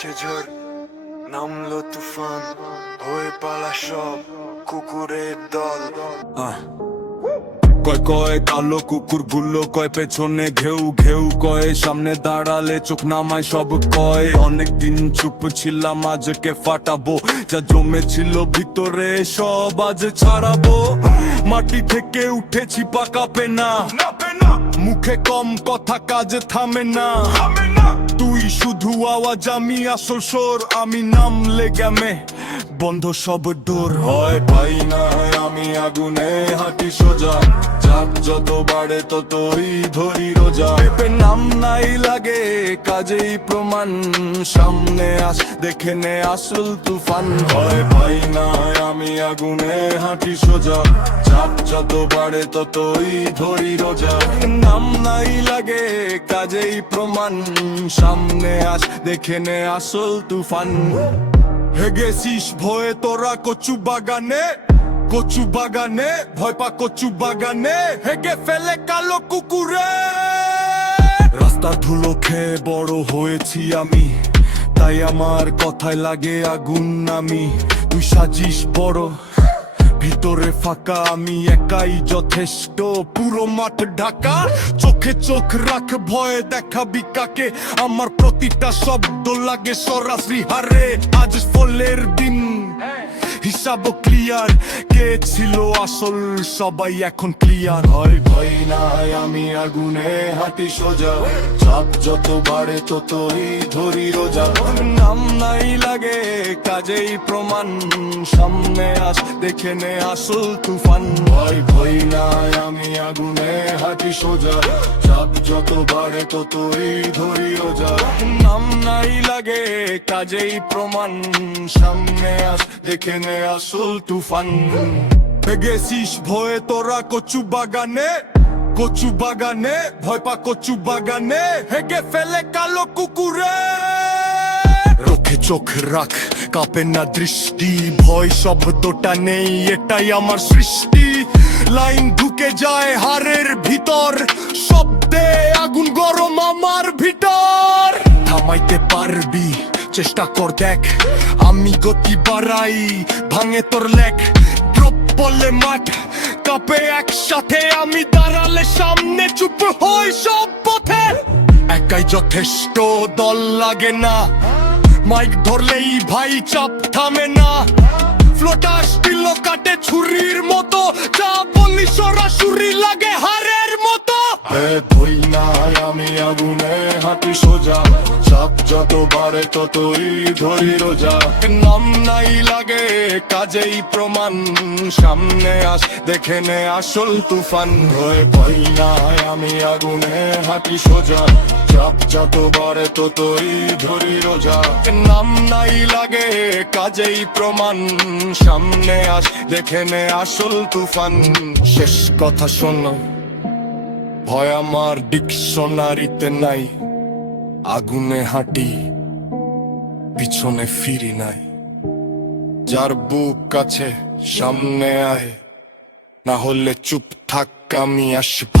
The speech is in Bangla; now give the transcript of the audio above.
আসছে ঝড়, নামলো তুফান, হয়ে পালা সব কুকুরের দল। কয় কয় কালো কুকুর গুলো কয় পেছনে ঘেউ ঘেউ কয় সামনে দাঁড়ালে চোখ নামায় সব কয় অনেকদিন চুপ ছিলাম আজকে ফাটাবো যা জমেছিল ভিতরে সব আজ ছাড়াবো মাটি থেকে উঠেছি পাকা পেনা মুখে কম কথা কাজে থামে না তুই শুধু আওয়াজ আমি আসল সোর আমি নাম লেগামে বন্ধ সব ডোর হয় পাই না আমি আগুনে হাঁটি সোজা চাপ যত বাড়ে ততই ধরি রোজা পেপে নাম নাই লাগে কাজেই প্রমাণ সামনে আস দেখে নে আসল তুফান হয় পাই না আমি আগুনে হাঁটি সোজা চাপ যত বাড়ে ততই ধরি রোজা নাম নাই লাগে কাজেই প্রমাণ সামনে আস দেখে নে আসল তুফান হেগেছিস ভয়ে তোরা কচু বাগানে ভয় পা কচু বাগানে হেগে ফেলে কালো কুকুরে রাস্তা ধুলো খেয়ে বড় হয়েছি আমি তাই আমার কথায় লাগে আগুন আমি তুই সাজিস বড় ভিতরে ফাঁকা আমি একাই যথেষ্ট পুরো মাঠ ঢাকা চোখে চোখ রাখ ভয় দেখাবি কাকে আমার প্রতিটা শব্দ লাগে সরাসরি হারে আজ ফলের দিন হিসাব ক্লিয়ার কে ছিল আসল সবাই এখন ক্লিয়ার হয় ভয় নাই আমি আগুনে হাঁটি সোজা চাপ যত বাড়ে ততই ধরি রোজা নাম নাই লাগে কাজেই প্রমাণ সামনে আস দেখে নে আসল তুফান ভয় নাই আমি আগুনে হাঁটি সোজা চাপ যত বাড়ে ততই ধরি রোজা নাম নাই লাগে কাজেই প্রমাণ সামনে আস দেখে নে আসল তুফান গেছিস ভয়ে তোরা কচু বাগানে ভয় পা কচু বাগানে হেগে ফেলে কালো কুকুরে রোখে চোখ রাখ কাঁপে না দৃষ্টি ভয় শব্দটা নেই এটাই আমার সৃষ্টি লাইন ঢুকে যায় হাড়ের ভিতর শব্দে আগুন গরম আমার ভিতর থামাইতে পারবি চেষ্টা কর দেখ আমি গতি বাড়াই ভাঙে তোর লেখ ড্রপ বলে মাঠ কাঁপে একসাথে আমি দাঁড়ালে সামনে চুপ হই সব পথে একাই যথেষ্ট দল লাগে না মাইক ধরলেই ভাই চাপ থামে না ফ্লোটা স্টিল কাটে ছুরির মতো যা বলি সরাসরি লাগে হারের মতো ধই না আমি আগুনে হাঁটি সোজা চাপ যত বাড়ে ততই ধরি রোজা নাম নাই লাগে কাজেই প্রমাণ সামনে আস দেখে নে আসল তুফান ভয় না আমি আগুনে হাঁটি সোজা চাপ যত বাড়ে ততই ধরি রোজা নাম নাই লাগে কাজেই প্রমাণ সামনে আস দেখে নে আসল তুফান শেষ কথা শোনো ভয় আমার ডিকশনারিতে নাই আগুনে হাঁটি পিছনে ফিরি নাই যার বুক কাছে সামনে আয় না হলে চুপ থাক আমি আসব